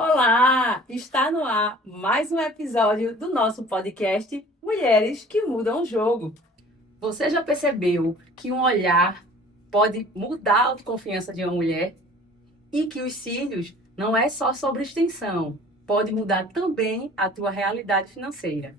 Olá! Está no ar mais um episódio do nosso podcast Mulheres que Mudam o Jogo. Você já percebeu que um olhar pode mudar a autoconfiança de uma mulher? E que os cílios não é só sobre extensão, pode mudar também a tua realidade financeira.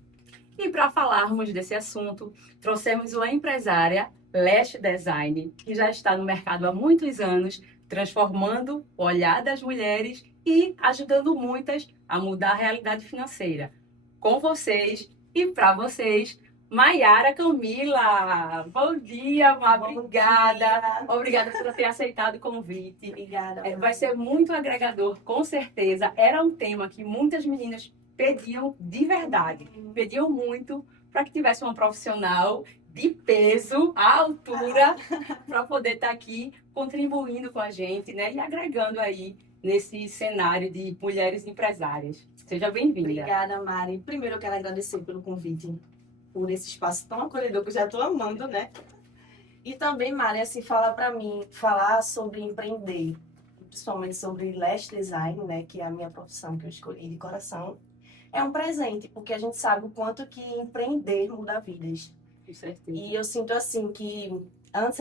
E para falarmos desse assunto, trouxemos uma empresária, Lash Design, que já está no mercado há muitos anos, transformando o olhar das mulheres e ajudando muitas a mudar a realidade financeira. Com vocês e para vocês, Maiara Camila. Bom dia, Má. Obrigada. Obrigada por ter aceitado o convite. Obrigada. Vai ser muito agregador, com certeza. Era um tema que muitas meninas pediam de verdade, pediam muito para que tivesse uma profissional de peso, à altura, para poder estar aqui contribuindo com a gente, né? E agregando aí nesse cenário de mulheres empresárias. Seja bem-vinda. Obrigada, Mari. Primeiro eu quero agradecer pelo convite, por esse espaço tão acolhedor que eu já estou amando, né? E também, Mari, assim, falar sobre empreender, principalmente sobre lash design, né? Que é a minha profissão que eu escolhi de coração. É um presente, porque a gente sabe o quanto que empreender muda vidas. Com certeza. E eu sinto assim que antes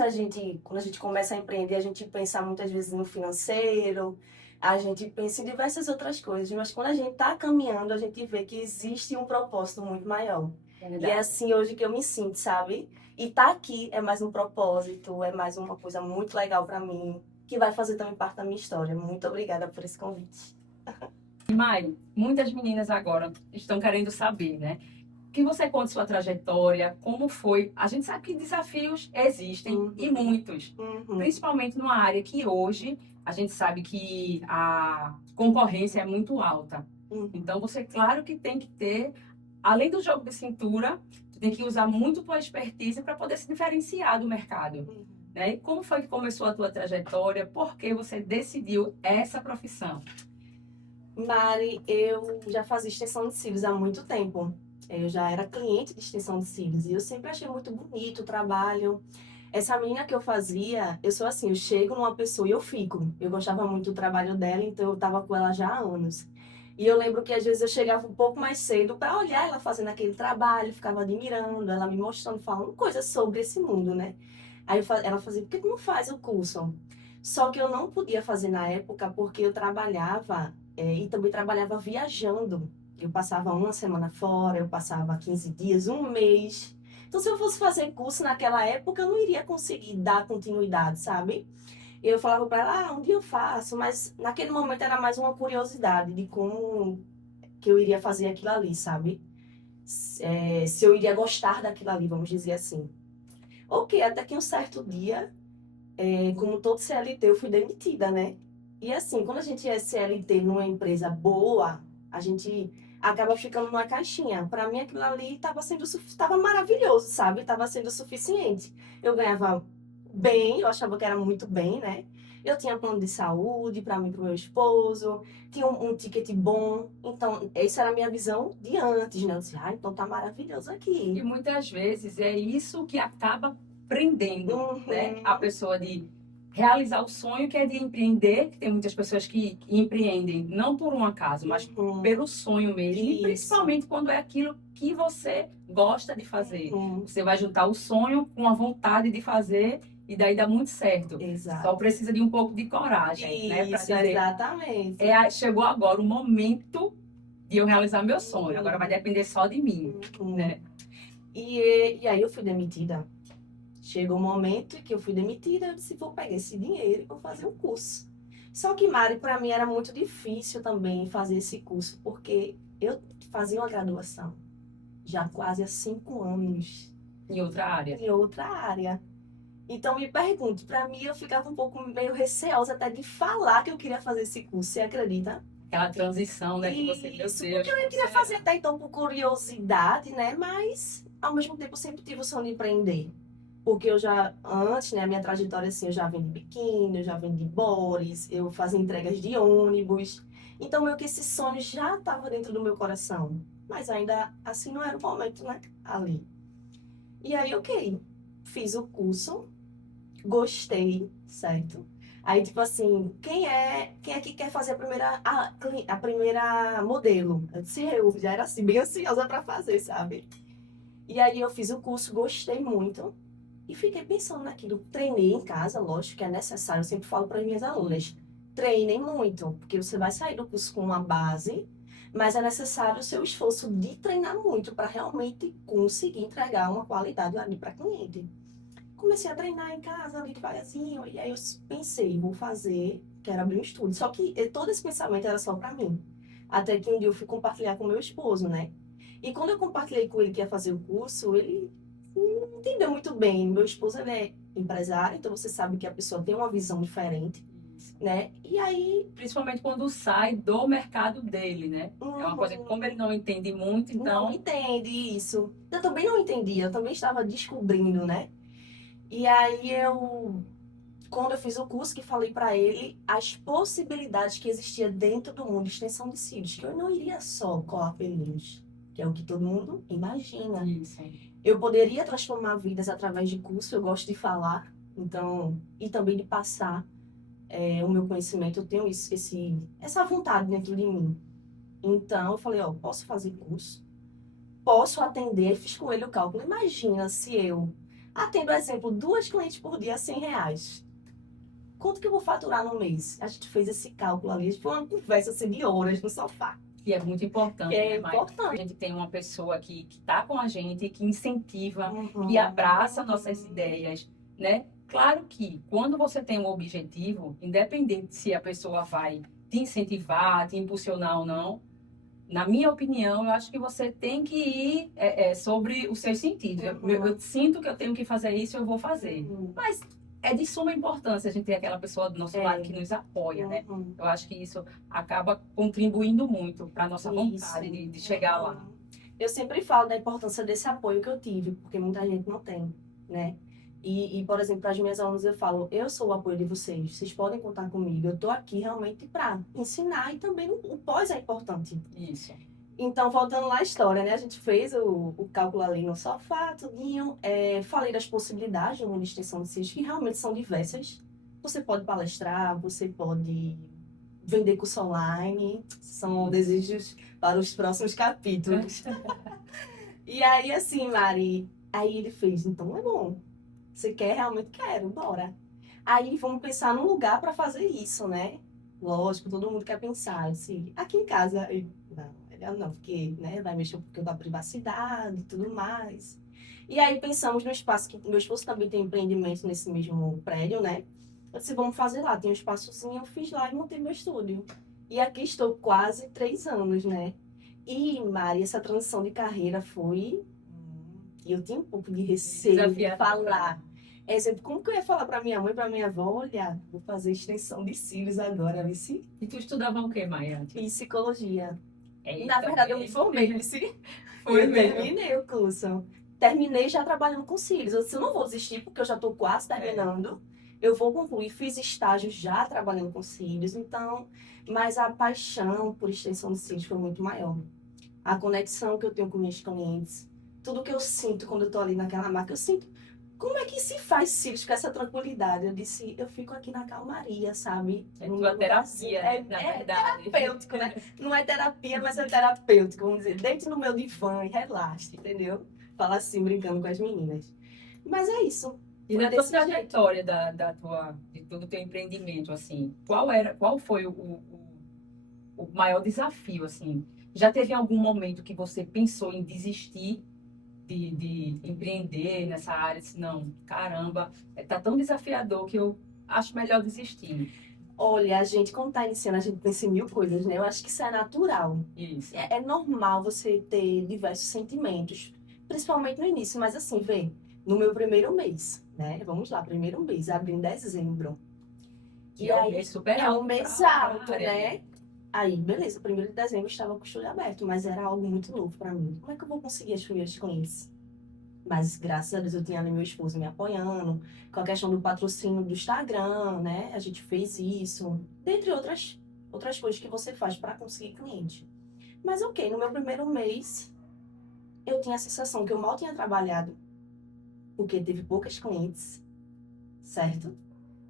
quando a gente começa a empreender, a gente pensa muitas vezes no financeiro, a gente pensa em diversas outras coisas, mas quando a gente está caminhando, a gente vê que existe um propósito muito maior. E é assim hoje que eu me sinto, sabe? E tá aqui é mais um propósito, é mais uma coisa muito legal para mim, que vai fazer também parte da minha história. Muito obrigada por esse convite. Mai, muitas meninas agora estão querendo saber, né? Que você conte sua trajetória, como foi. A gente sabe que desafios existem e muitos, principalmente numa área que hoje a gente sabe que a concorrência é muito alta. Então você, claro que tem que ter, além do jogo de cintura, você tem que usar muito tua expertise para poder se diferenciar do mercado. Né? E como foi que começou a tua trajetória? Por que você decidiu essa profissão? Mari, eu já fazia extensão de cílios há muito tempo. Eu já era cliente de extensão de cílios e eu sempre achei muito bonito o trabalho. Essa menina que eu fazia, eu sou assim, eu chego numa pessoa e eu fico. Eu gostava muito do trabalho dela, então eu tava com ela já há anos. E eu lembro que às vezes eu chegava um pouco mais cedo para olhar ela fazendo aquele trabalho, ficava admirando, ela me mostrando, falando coisas sobre esse mundo, né? Ela fazia, por que tu não faz o curso? Só que eu não podia fazer na época porque eu trabalhava e também trabalhava viajando. Eu passava uma semana fora, eu passava 15 dias, um mês. Então, se eu fosse fazer curso naquela época, eu não iria conseguir dar continuidade, sabe? Eu falava para ela, um dia eu faço, mas naquele momento era mais uma curiosidade de como que eu iria fazer aquilo ali, sabe? Se eu iria gostar daquilo ali, vamos dizer assim. Ok, até que um certo dia, como todo CLT, eu fui demitida, né? E assim, quando a gente é CLT numa empresa boa, a gente acaba ficando numa caixinha. Para mim, aquilo ali estava maravilhoso, sabe? Estava sendo suficiente. Eu ganhava bem, eu achava que era muito bem, né? Eu tinha plano de saúde para mim e para o meu esposo, tinha um ticket bom. Então, essa era a minha visão de antes, né? Eu disse, então tá maravilhoso aqui. E muitas vezes é isso que acaba prendendo, né, a pessoa de realizar o sonho que é de empreender, que tem muitas pessoas que empreendem não por um acaso, mas pelo sonho mesmo, e principalmente quando é aquilo que você gosta de fazer. Você vai juntar o sonho com a vontade de fazer e daí dá muito certo. Exato. Só precisa de um pouco de coragem, né, para dizer, exatamente. Chegou agora o momento de eu realizar meu sonho, agora vai depender só de mim, né? E aí eu fui demitida. Chegou um momento que eu fui demitida, eu disse, vou pegar esse dinheiro e vou fazer um curso. Só que, Mari, para mim era muito difícil também fazer esse curso, porque eu fazia uma graduação já quase há 5 anos. Em outra área. Em outra área. Então, me pergunte, para mim eu ficava um pouco meio receosa até de falar que eu queria fazer esse curso, você acredita? Aquela transição, né, que você, meu Isso, Deus, porque eu queria fazer até então por curiosidade, né? Mas, ao mesmo tempo, eu sempre tive o sonho de empreender. Porque eu já, antes, né, a minha trajetória, assim, eu já vendi biquíni, eu já vendi bores, eu fazia entregas de ônibus. Então, meio que esse sonho já estava dentro do meu coração. Mas ainda, assim, não era o momento, né? Ali. E aí, ok, fiz o curso, gostei, certo? Aí, tipo assim, quem é que quer fazer a primeira modelo? Eu disse, eu já era assim, bem ansiosa pra fazer, sabe? E aí eu fiz o curso, gostei muito e fiquei pensando naquilo. Treinei em casa, lógico que é necessário, eu sempre falo para as minhas alunas, treinem muito, porque você vai sair do curso com uma base, mas é necessário o seu esforço de treinar muito para realmente conseguir entregar uma qualidade ali para cliente. Comecei a treinar em casa, ali devagarzinho, e aí eu pensei, vou fazer, quero abrir um estúdio. Só que todo esse pensamento era só para mim. Até que um dia eu fui compartilhar com meu esposo, né? E quando eu compartilhei com ele que ia fazer o curso, ele não entendeu muito bem. Meu esposo, ele é empresário, então você sabe que a pessoa tem uma visão diferente, Isso. né? E aí... Principalmente quando sai do mercado dele, né? É uma coisa que, como ele não entende muito, Não então... entende isso. Eu também não entendia, eu também estava descobrindo, né? E aí quando eu fiz o curso, que falei para ele as possibilidades que existia dentro do mundo de extensão de cílios, que eu não iria só colar pelinhos, que é o que todo mundo imagina. Isso. Eu poderia transformar vidas através de curso, eu gosto de falar, então, e também de passar o meu conhecimento, eu tenho essa vontade dentro de mim. Então, eu falei, ó, posso fazer curso, posso atender, fiz com ele o cálculo. Imagina se eu atendo, exemplo, 2 clientes por dia, R$ 100. Quanto que eu vou faturar no mês? A gente fez esse cálculo ali, foi uma conversa assim, de horas no sofá. Que é muito importante, É né, Maia? A importante. gente tem uma pessoa que está com a gente, que incentiva, Uhum. que abraça nossas ideias, né? Claro que quando você tem um objetivo, independente se a pessoa vai te incentivar, te impulsionar ou não, na minha opinião, eu acho que você tem que ir sobre os seus sentidos. Eu sinto que eu tenho que fazer isso, eu vou fazer. Uhum. Mas é de suma importância a gente ter aquela pessoa do nosso lado que nos apoia, né? Uhum. Eu acho que isso acaba contribuindo muito para a nossa Isso. vontade de chegar lá. Eu sempre falo da importância desse apoio que eu tive, porque muita gente não tem, né? Por exemplo, para as minhas alunas eu falo, eu sou o apoio de vocês podem contar comigo, eu estou aqui realmente para ensinar e também o pós é importante. Isso. Então, voltando lá à história, né? A gente fez o cálculo ali no sofá, tudinho. Falei das possibilidades de extensão de cílios, que realmente são diversas. Você pode palestrar, você pode vender curso online. São desejos para os próximos capítulos. E aí, assim, Mari, aí ele fez, então é bom. Você quer? Realmente quero, bora. Aí vamos pensar num lugar para fazer isso, né? Lógico, todo mundo quer pensar. Eu disse, aqui em casa, não, melhor não, porque né, vai mexer um pouquinho com a privacidade e tudo mais. E aí pensamos no espaço que meu esposo também tem empreendimento nesse mesmo prédio, né? Eu disse, vamos fazer lá, tem um espaçozinho, eu fiz lá e montei meu estúdio. E aqui estou quase 3 anos, né? E, Mari, essa transição de carreira foi. Eu tinha um pouco de receio de falar. Exemplo, como que eu ia falar para minha mãe, para minha avó, olha, vou fazer extensão de cílios agora, vice? E tu estudava o quê, Maia? Psicologia. Eita, Na verdade, eu me formei, vice. Foi Eu mesmo. terminei o curso. Terminei já trabalhando com cílios. Eu disse, eu não vou desistir, porque eu já estou quase terminando. Eu vou concluir, fiz estágio já trabalhando com cílios, então, mas a paixão por extensão de cílios foi muito maior. A conexão que eu tenho com minhas clientes, tudo que eu sinto quando eu tô ali naquela marca, eu sinto. Como é que se faz cílios com essa tranquilidade? Eu disse, eu fico aqui na calmaria, sabe? É tua terapia, na verdade. É terapêutico, né? Não é terapia, mas é terapêutico, vamos dizer. Deite no meu divã e relaxe, entendeu? Fala assim, brincando com as meninas. Mas é isso. E na tua trajetória de todo o teu empreendimento, assim, qual foi o maior desafio, assim? Já teve algum momento que você pensou em desistir de empreender nessa área? Disse, não, caramba, tá tão desafiador que eu acho melhor desistir. Olha, a gente, quando tá iniciando, a gente pensa em mil coisas, né? Eu acho que isso é natural. Isso. É normal você ter diversos sentimentos, principalmente no início, mas assim, vê, no meu primeiro mês, né? Vamos lá, primeiro mês, abri em dezembro. Que é um mês super alto. É um mês alto, né? Aí, beleza, 1º de dezembro eu estava com o estúdio aberto, mas era algo muito novo para mim. Como é que eu vou conseguir as primeiras clientes? Mas, graças a Deus, eu tinha ali meu esposo me apoiando, com a questão do patrocínio do Instagram, né? A gente fez isso, dentre outras coisas que você faz para conseguir cliente. Mas, ok, no meu primeiro mês, eu tinha a sensação que eu mal tinha trabalhado, porque teve poucas clientes, certo?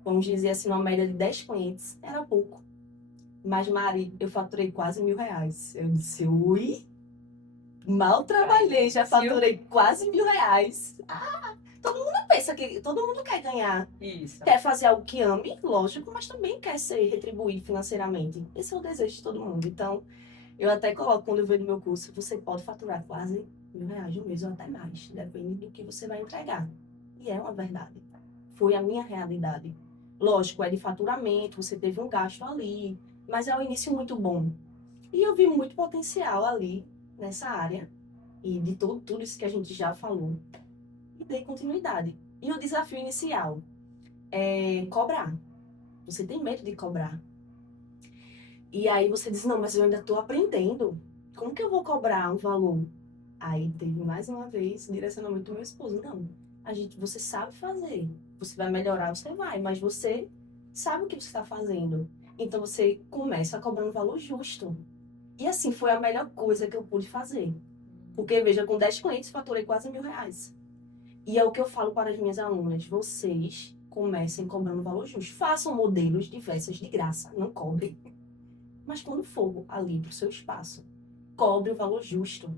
vamos dizer assim, uma média de 10 clientes, era pouco. Mas, Mari, eu faturei quase R$ 1.000. Eu disse, ui, mal trabalhei, já faturei quase R$ 1.000. Todo mundo pensa que todo mundo quer ganhar. Isso. Quer fazer algo que ame, lógico, mas também quer ser retribuído financeiramente. Esse é o desejo de todo mundo. Então, eu até coloco quando eu vejo no meu curso, você pode faturar quase R$ 1.000 no mês ou até mais. Depende do que você vai entregar. E é uma verdade. Foi a minha realidade. Lógico, é de faturamento, você teve um gasto ali, mas é um início muito bom. E eu vi muito potencial ali, nessa área, e de tudo isso que a gente já falou. E dei continuidade. E o desafio inicial é cobrar. Você tem medo de cobrar. E aí você diz, não, mas eu ainda estou aprendendo. Como que eu vou cobrar um valor? Aí teve mais uma vez o direcionamento do meu esposo. Não, você sabe fazer. Você vai melhorar, você vai, mas você sabe o que você está fazendo. Então você começa a cobrar um valor justo. E assim, foi a melhor coisa que eu pude fazer. Porque, veja, com 10 clientes, faturei quase R$ 1.000. E é o que eu falo para as minhas alunas. Vocês comecem cobrando valor justo. Façam modelos diversos de graça. Não cobrem. Mas quando for ali para o seu espaço, cobre o valor justo.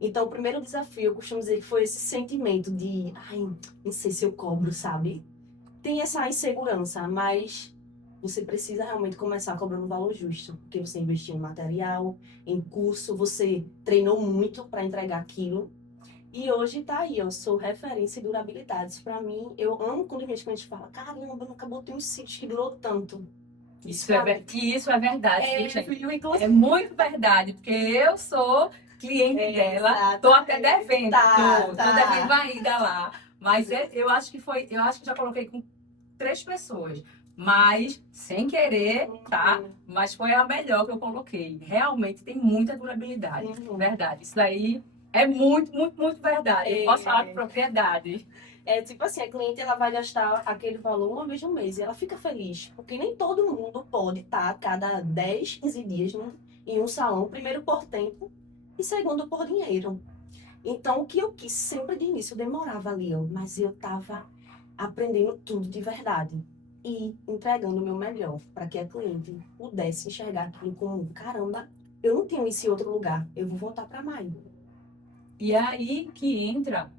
Então, o primeiro desafio, eu costumo dizer que foi esse sentimento de, ai, não sei se eu cobro, sabe? Tem essa insegurança, mas você precisa realmente começar cobrando o valor justo. Porque você investiu em material, em curso, você treinou muito para entregar aquilo. E hoje tá aí, eu sou referência em durabilidades. Para mim, eu amo quando meus clientes falam, caramba, eu nunca botei um sítio que durou tanto. Isso é verdade, inclusive. é muito verdade, porque eu sou cliente dela, tô até devendo, tô devendo ainda lá, mas eu acho que já coloquei com 3 pessoas, mas sem querer, tá? Mas foi a melhor que eu coloquei. Realmente tem muita durabilidade, verdade. Isso daí é muito, muito, muito verdade. Eu posso falar com propriedade. É tipo assim, a cliente ela vai gastar aquele valor uma vez no mês e ela fica feliz, porque nem todo mundo pode estar a cada 10, 15 dias em um salão, primeiro por tempo e segundo por dinheiro. Então, o que eu quis sempre de início, eu demorava ali, ó, mas eu tava aprendendo tudo de verdade e entregando o meu melhor para que a cliente pudesse enxergar aquilo como, caramba, eu não tenho isso em outro lugar, eu vou voltar para Maio. E é aí que entra,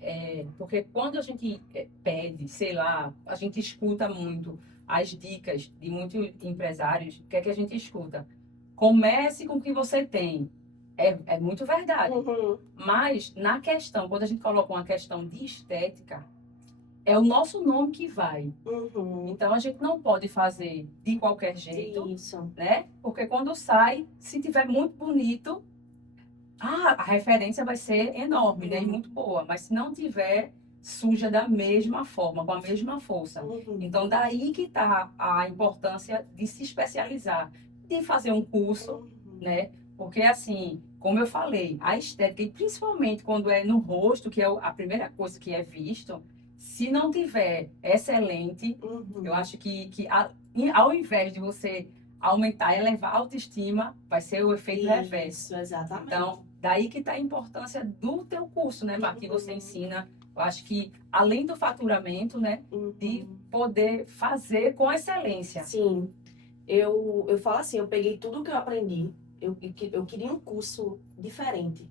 porque quando a gente pede, sei lá, a gente escuta muito as dicas de muitos empresários, o que é que a gente escuta? Comece com o que você tem. É muito verdade. Mas na questão, quando a gente coloca uma questão de estética, é o nosso nome que vai. Então a gente não pode fazer de qualquer jeito, né? Porque quando sai, se tiver muito bonito, a referência vai ser enorme, né? E muito boa. Mas se não tiver, suja da mesma forma, com a mesma força. Então, daí que está a importância de se especializar, de fazer um curso, né? Porque, assim, como eu falei, a estética, e principalmente quando é no rosto, que é a primeira coisa que é visto, se não tiver excelente, eu acho que ao invés de você aumentar, elevar a autoestima, vai ser o efeito reverso. Isso, exatamente. Então, daí que está a importância do teu curso, né, Mar? Que você ensina, eu acho que, além do faturamento, né, de poder fazer com excelência. Sim, eu falo assim, eu peguei tudo que eu aprendi, eu queria um curso diferente.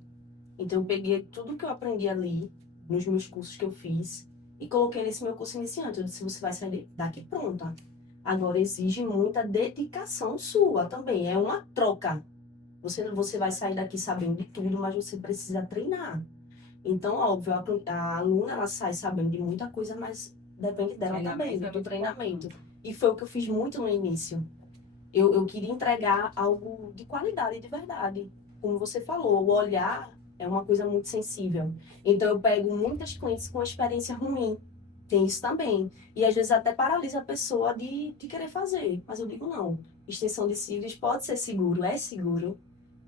Então, eu peguei tudo que eu aprendi ali, nos meus cursos que eu fiz, e coloquei nesse meu curso iniciante. Eu disse, você vai sair daqui pronta. Agora, exige muita dedicação sua também, é uma troca. Você vai sair daqui sabendo de tudo, mas você precisa treinar. Então, óbvio, a aluna, ela sai sabendo de muita coisa, mas depende dela também, do treinamento. E foi o que eu fiz muito no início. Eu queria entregar algo de qualidade, de verdade. Como você falou, o olhar é uma coisa muito sensível. Então, eu pego muitas clientes com experiência ruim. Tem isso também. E às vezes até paralisa a pessoa de querer fazer. Mas eu digo não. Extensão de cílios pode ser seguro, é seguro.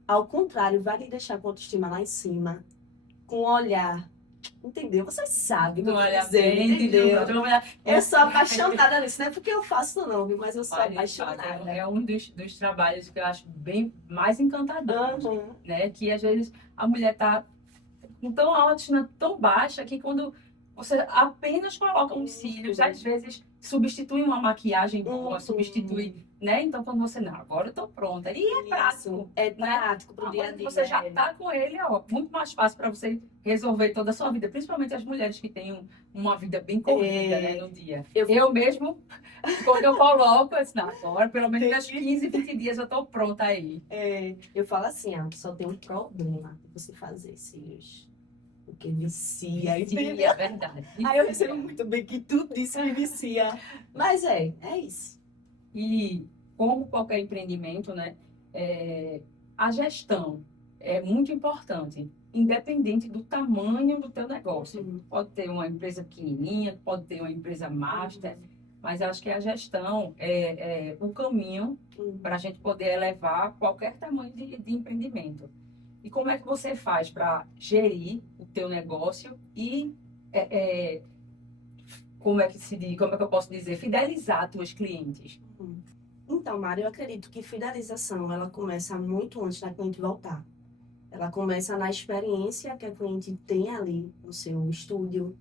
Ao contrário, vai lhe deixar com a autoestima lá em cima. Com o olhar. Entendeu? Você sabe o que eu tô dizendo, entendeu? Eu sou apaixonada nisso. Não é porque eu faço não, viu? Mas eu sou apaixonada. É um dos trabalhos que eu acho bem mais encantador, né? Que às vezes a mulher tá com tão autoestima tão baixa que quando você apenas coloca uns cílios, às vezes substitui uma maquiagem boa, Uhum. substitui, né? Então, quando você, não, agora eu tô pronta. E é Isso. prático, É né? prático pro Uma dia a coisa que dia. você já tá com ele, ó, muito mais fácil para você resolver toda a sua vida, principalmente as mulheres que têm uma vida bem corrida, né, no dia. Eu mesmo, quando eu coloco, eu disse, não, agora pelo menos uns 15, 20 dias eu tô pronta aí. Eu falo assim, só tem um problema de você fazer cílios. Porque vicia, entendeu? É verdade. Aí eu recebo muito bem que tudo isso me vicia. Mas é isso. E como qualquer empreendimento, né, a gestão é muito importante, independente do tamanho do teu negócio. Uhum. Pode ter uma empresa pequenininha, pode ter uma empresa master, mas eu acho que a gestão é o caminho para a gente poder elevar qualquer tamanho de empreendimento. E como é que você faz para gerir o teu negócio e como é que se diz, como é que eu posso dizer, fidelizar teus clientes? Então, Mari, eu acredito que fidelização, ela começa muito antes da cliente voltar. Ela começa na experiência que a cliente tem ali no seu estúdio,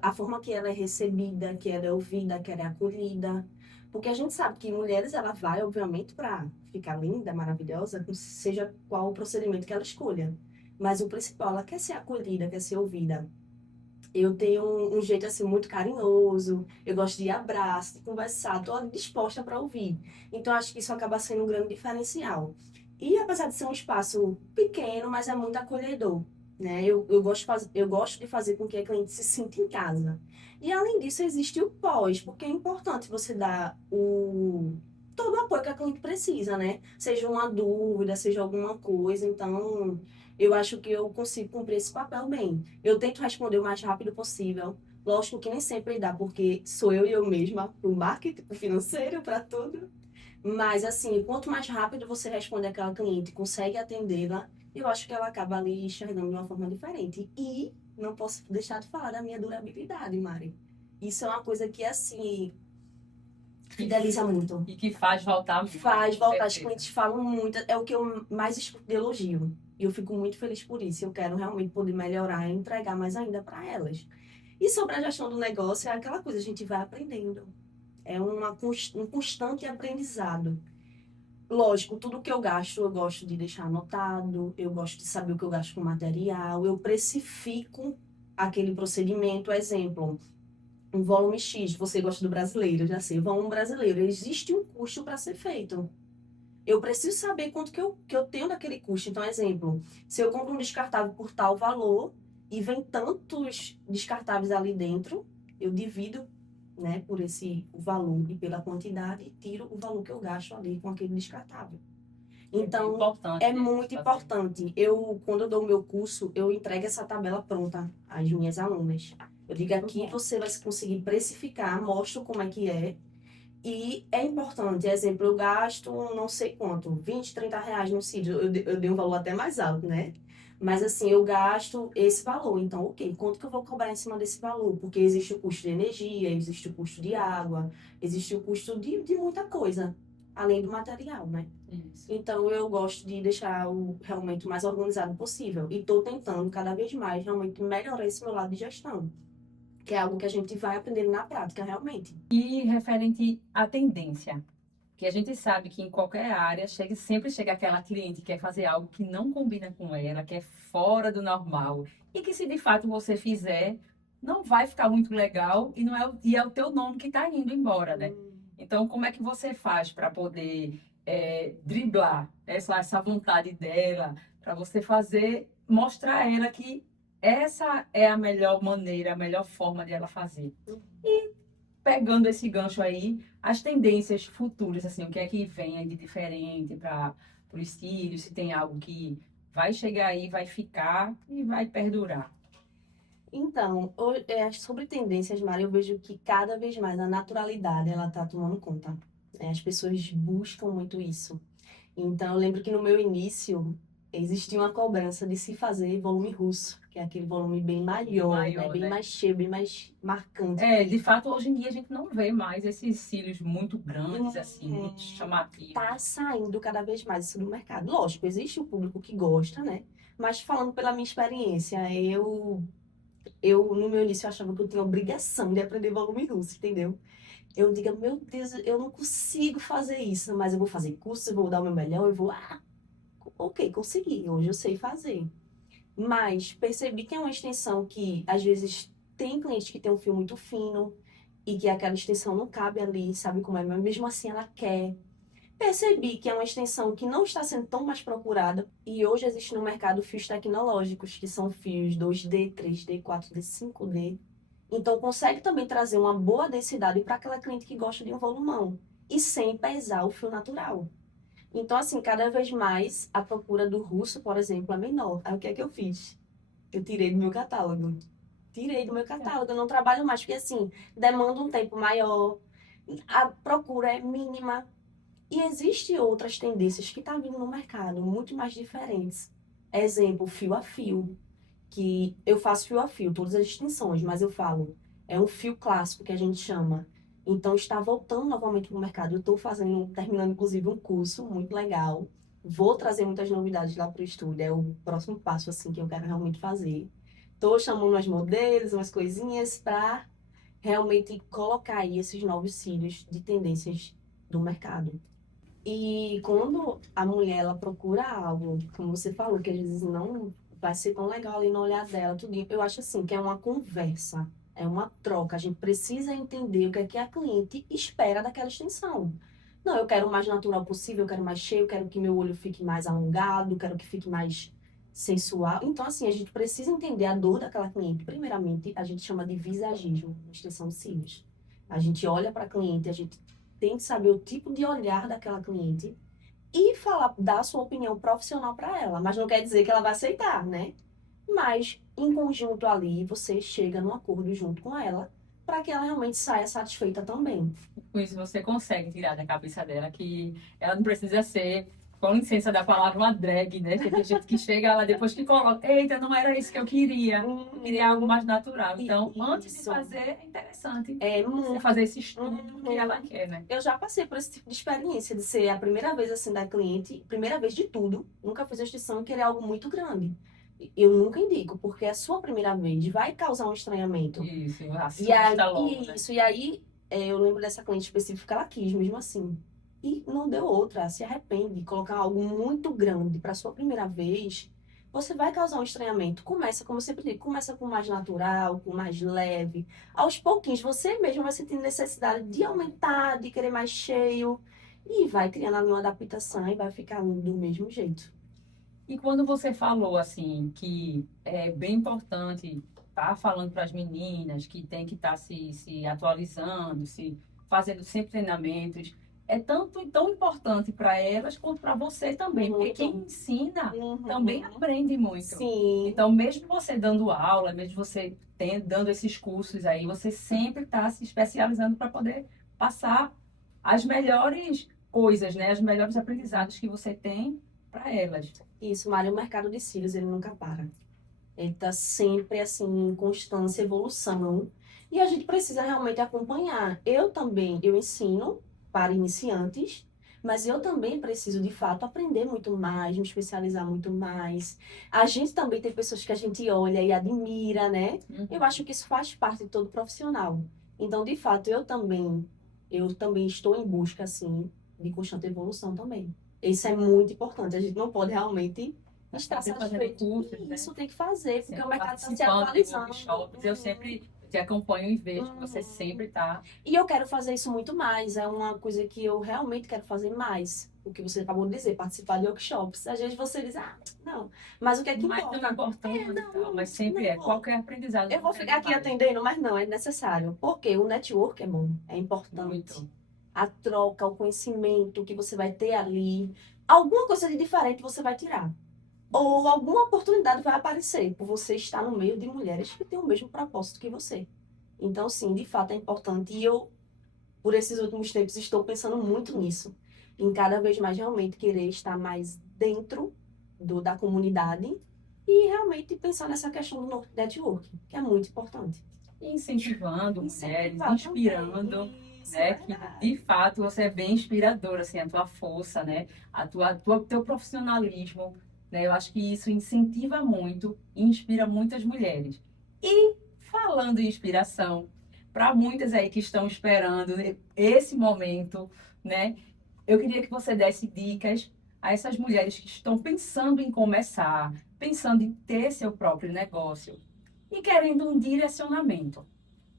a forma que ela é recebida, que ela é ouvida, que ela é acolhida. Porque a gente sabe que mulheres, ela vai, obviamente, para ficar linda, maravilhosa, seja qual o procedimento que ela escolha. Mas o principal, ela quer ser acolhida, quer ser ouvida. Eu tenho um jeito assim muito carinhoso, eu gosto de abraço, de conversar, estou disposta para ouvir. Então acho que isso acaba sendo um grande diferencial. E apesar de ser um espaço pequeno, mas é muito acolhedor, né? Eu gosto de fazer com que a cliente se sinta em casa. E além disso, existe o pós, porque é importante você dar todo o apoio que a cliente precisa, né? Seja uma dúvida, seja alguma coisa. Então, eu acho que eu consigo cumprir esse papel bem. Eu tento responder o mais rápido possível. Lógico que nem sempre dá, porque sou eu e eu mesma, pro marketing, pro financeiro, para tudo. Mas, assim, quanto mais rápido você responde aquela cliente, consegue atendê-la, eu acho que ela acaba ali enxergando de uma forma diferente. E não posso deixar de falar da minha durabilidade, Mari. Isso é uma coisa que, assim, fideliza muito. E que faz voltar muito. Faz voltar. As clientes falam muito. É o que eu mais escuto de elogio. E eu fico muito feliz por isso. Eu quero realmente poder melhorar e entregar mais ainda para elas. E sobre a gestão do negócio, é aquela coisa, a gente vai aprendendo. É um constante aprendizado. Lógico, tudo que eu gasto, eu gosto de deixar anotado, eu gosto de saber o que eu gasto com material, eu precifico aquele procedimento. Exemplo, um volume X, você gosta do brasileiro, já sei, volume brasileiro, existe um custo para ser feito. Eu preciso saber quanto que eu tenho daquele custo. Então, exemplo, se eu compro um descartável por tal valor e vem tantos descartáveis ali dentro, eu divido, né, por o valor e pela quantidade e tiro o valor que eu gasto ali com aquele descartável. Então, é muito importante. Quando eu dou o meu curso, eu entrego essa tabela pronta às minhas alunas. Eu digo aqui, você vai conseguir precificar, mostro como é que é. E é importante, exemplo, eu gasto não sei quanto, 20, 30 reais no cílio, eu dei um valor até mais alto, né? Mas assim, eu gasto esse valor, então, ok, quanto que eu vou cobrar em cima desse valor? Porque existe o custo de energia, existe o custo de água, existe o custo de muita coisa, além do material, né? Isso. Então, eu gosto de deixar realmente o mais organizado possível. E estou tentando cada vez mais realmente melhorar esse meu lado de gestão, que é algo que a gente vai aprendendo na prática, realmente. E referente à tendência, que a gente sabe que em qualquer área sempre chega aquela cliente que quer fazer algo que não combina com ela, que é fora do normal, e que se de fato você fizer, não vai ficar muito legal e é o teu nome que está indo embora, né? Então, como é que você faz para poder driblar essa vontade dela, para você mostrar a ela que essa é a melhor maneira, a melhor forma de ela fazer? E pegando esse gancho aí, as tendências futuras, assim, o que é que vem aí de diferente para os cílios, se tem algo que vai chegar aí, vai ficar e vai perdurar. Então, sobre tendências, Mari, eu vejo que cada vez mais a naturalidade ela está tomando conta. As pessoas buscam muito isso. Então, eu lembro que no meu início existia uma cobrança de se fazer volume russo, que é aquele volume bem maior, né? Bem mais cheio, bem mais marcante. De fato, hoje em dia a gente não vê mais esses cílios muito grandes, assim, muito chamativos. Tá saindo cada vez mais isso do mercado. Lógico, existe o público que gosta, né? Mas falando pela minha experiência, eu No meu início, eu achava que eu tinha obrigação de aprender volume russo, entendeu? Eu digo, meu Deus, eu não consigo fazer isso, mas eu vou fazer curso, eu vou dar o meu melhor, eu vou, ok, consegui, hoje eu sei fazer. Mas percebi que é uma extensão que, às vezes, tem clientes que tem um fio muito fino e que aquela extensão não cabe ali, sabe como é? Mas mesmo assim ela quer. Percebi que é uma extensão que não está sendo tão mais procurada e hoje existe no mercado fios tecnológicos, que são fios 2D, 3D, 4D, 5D. Então consegue também trazer uma boa densidade para aquela cliente que gosta de um volumão e sem pesar o fio natural. Então, assim, cada vez mais a procura do russo, por exemplo, é menor. Aí o que é que eu fiz? Eu tirei do meu catálogo. Tirei do meu catálogo, eu não trabalho mais, porque assim, demanda um tempo maior, a procura é mínima. E existem outras tendências que estão vindo no mercado, muito mais diferentes. Exemplo, fio a fio, que eu faço fio a fio, todas as extensões, mas eu falo, é um fio clássico que a gente chama. Então, está voltando novamente para o mercado. Eu estou fazendo, terminando inclusive um curso muito legal. Vou trazer muitas novidades lá para o estúdio, é o próximo passo assim que eu quero realmente fazer. Estou chamando umas modelos, umas coisinhas para realmente colocar aí esses novos cílios de tendências do mercado. E quando a mulher ela procura algo, como você falou, que às vezes não vai ser tão legal ali no olhar dela, tudo, eu acho assim que é uma conversa, é uma troca. A gente precisa entender o que a cliente espera daquela extensão. Não, eu quero o mais natural possível, eu quero mais cheio, eu quero que meu olho fique mais alongado, eu quero que fique mais sensual. Então, assim, a gente precisa entender a dor daquela cliente. Primeiramente, a gente chama de visagismo, extensão de cílios. A gente olha para a cliente, a gente tem que saber o tipo de olhar daquela cliente e falar, dar a sua opinião profissional para ela. Mas não quer dizer que ela vai aceitar, né? Mas, em conjunto ali, você chega num acordo junto com ela para que ela realmente saia satisfeita também. Com isso você consegue tirar da cabeça dela que ela não precisa ser, com licença da palavra, uma drag, né? Porque tem gente que chega lá depois que coloca, eita, não era isso que eu queria. Eu queria algo mais natural. Então, antes de Isso. fazer, é interessante É você muito. fazer esse estudo que ela quer, né? Eu já passei por esse tipo de experiência, de ser a primeira vez assim da cliente, primeira vez de tudo, nunca fiz a extensão e querer algo muito grande. Eu nunca indico, porque é a sua primeira vez, vai causar um estranhamento. Isso, E aí, assusta logo, né? isso, e aí eu lembro dessa cliente específica, ela quis mesmo assim. E não deu outra, se arrepende de colocar algo muito grande para sua primeira vez, você vai causar um estranhamento. Começa, como eu sempre digo, começa com o mais natural, com o mais leve. Aos pouquinhos, você mesmo vai sentindo necessidade de aumentar, de querer mais cheio. E vai criando ali uma adaptação e vai ficar do mesmo jeito. E quando você falou assim que é bem importante estar falando para as meninas que tem que estar se atualizando, se fazendo sempre treinamentos, é tanto tão importante para elas quanto para você também, porque quem Muito. ensina também Uhum. aprende muito. Sim. Então, mesmo você dando aula, mesmo você dando esses cursos aí, você sempre está se especializando para poder passar as melhores coisas, né? As melhores aprendizados que você tem para elas. Isso, Mário, o mercado de cílios, ele nunca para. Ele está sempre, assim, em constância evolução. E a gente precisa realmente acompanhar. Eu também, eu ensino para iniciantes, mas eu também preciso, de fato, aprender muito mais, me especializar muito mais. A gente também tem pessoas que a gente olha e admira, né? Eu acho que isso faz parte de todo profissional. Então, de fato, eu também estou em busca, assim, de constante evolução também. Isso é muito importante. A gente não pode realmente estar Sempre fazendo satisfeito. cursos, E né? isso tem que fazer, porque Sempre o mercado está se participando de atualizando. workshops. Eu sempre te acompanho e vejo que você sempre está. E eu quero fazer isso muito mais. É uma coisa que eu realmente quero fazer mais. O que você acabou de dizer, participar de workshops. Às vezes você diz, não. Mas o que é que Mais importa? não importante e Não, tal, mas sempre é. não. Qualquer aprendizado. Eu vou ficar aqui atendendo, mas não, é necessário. Porque o network é bom, é importante. Muito. A troca, o conhecimento que você vai ter ali. Alguma coisa de diferente você vai tirar. Ou alguma oportunidade vai aparecer por você estar no meio de mulheres que têm o mesmo propósito que você. Então, sim, de fato é importante. E eu, por esses últimos tempos, estou pensando muito nisso. Em cada vez mais realmente querer estar mais dentro da comunidade e realmente pensar nessa questão do network, que é muito importante. E incentivando mulheres, Incentivar inspirando, também. Isso né? é Que verdade. de fato você é bem inspiradora, assim, a tua força, né? Teu profissionalismo, né? Eu acho que isso incentiva muito e inspira muitas mulheres. E falando em inspiração, para muitas aí que estão esperando esse momento, né? Eu queria que você desse dicas a essas mulheres que estão pensando em começar, pensando em ter seu próprio negócio e querendo um direcionamento.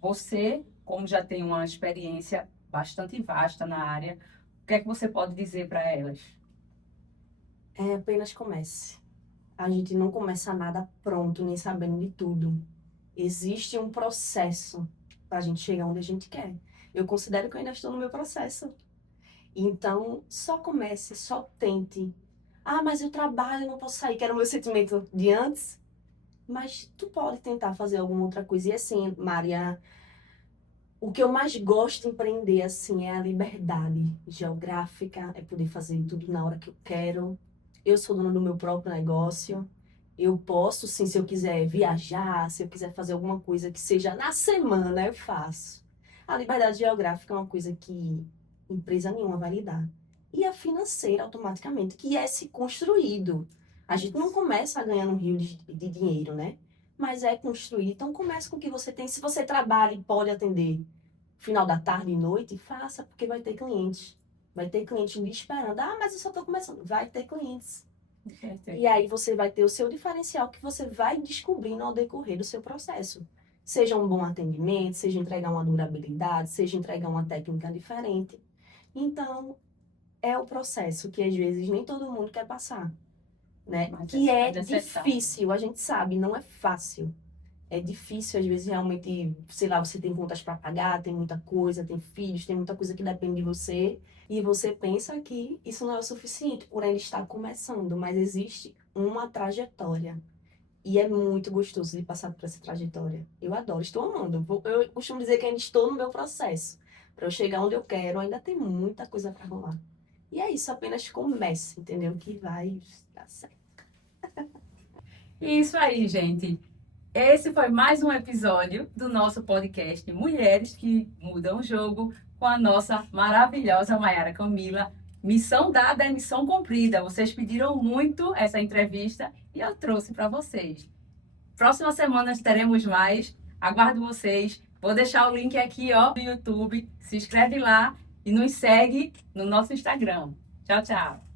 Você, como já tem uma experiência bastante vasta na área, o que é que você pode dizer para elas? É, apenas comece. A gente não começa nada pronto, nem sabendo de tudo. Existe um processo para a gente chegar onde a gente quer. Eu considero que eu ainda estou no meu processo. Então, só comece, só tente. Ah, mas eu trabalho, não posso sair, que era o meu sentimento de antes. Mas tu pode tentar fazer alguma outra coisa. E assim, Maria, o que eu mais gosto de empreender, assim, é a liberdade geográfica, é poder fazer tudo na hora que eu quero. Eu sou dona do meu próprio negócio. Eu posso, sim, se eu quiser viajar, se eu quiser fazer alguma coisa que seja na semana, eu faço. A liberdade geográfica é uma coisa que empresa nenhuma vai lhe dar. E a financeira, automaticamente, que é se construído. A gente não começa a ganhar um rio de dinheiro, né? Mas é construído. Então, comece com o que você tem. Se você trabalha e pode atender final da tarde e noite, faça, porque vai ter clientes. Vai ter cliente me esperando. Ah, mas eu só estou começando. Vai ter clientes. E aí você vai ter o seu diferencial que você vai descobrindo ao decorrer do seu processo. Seja um bom atendimento, seja entregar uma durabilidade, seja entregar uma técnica diferente. Então, é o processo que às vezes nem todo mundo quer passar, né? Mas Que é necessário. difícil, a gente sabe, não é fácil. É difícil, às vezes, realmente, sei lá, você tem contas para pagar, tem muita coisa, tem filhos, tem muita coisa que depende de você. E você pensa que isso não é o suficiente por ainda estar começando, mas existe uma trajetória. E é muito gostoso de passar por essa trajetória. Eu adoro, estou amando. Eu costumo dizer que ainda estou no meu processo. Para eu chegar onde eu quero, ainda tem muita coisa para rolar. E é isso, apenas comece, entendeu? Que vai dar certo. Isso aí, gente. Esse foi mais um episódio do nosso podcast Mulheres que Mudam o Jogo com a nossa maravilhosa Mayara Camila. Missão dada é missão cumprida. Vocês pediram muito essa entrevista e eu trouxe para vocês. Próxima semana teremos mais. Aguardo vocês. Vou deixar o link aqui, ó, no YouTube. Se inscreve lá e nos segue no nosso Instagram. Tchau, tchau.